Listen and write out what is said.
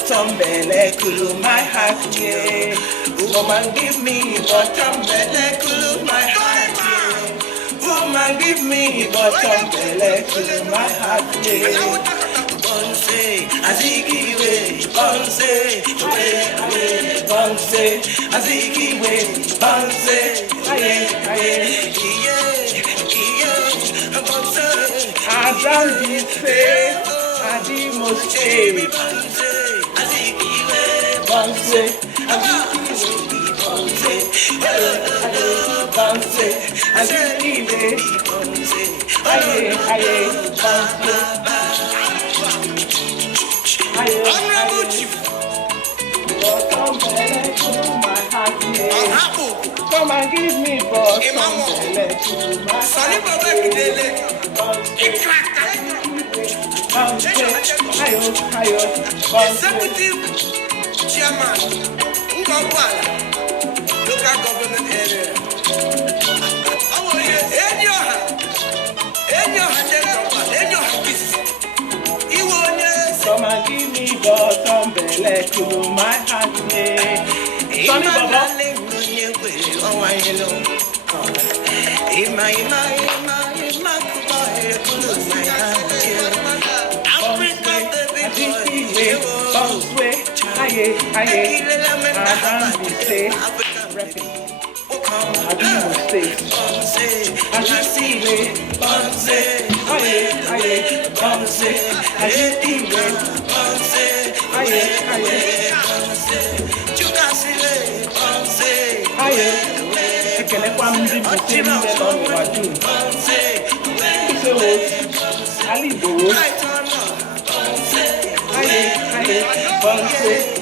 bottom belly, cool my heart, yeah. Woman, give me bottom belly, cool my heart, yeah. Woman, give me bottom belly, cool my heart, yeah. Bonse, Azikiwe, Bonse, away, Bonse, Azikiwe, Bonse, aye, Bonse, Ada Mbaise, Ada Mbaise, Azikiwe, Bonse, Azikiwe, Bonse, Bonse, Azikiwe, Bonse, aye, Bonse. Come and give me for Sonny Bobo Executive Chairman, Omabala, local government area. Come and give me bottom belly to my heart, yeah. Sonny Bobo. Bonse,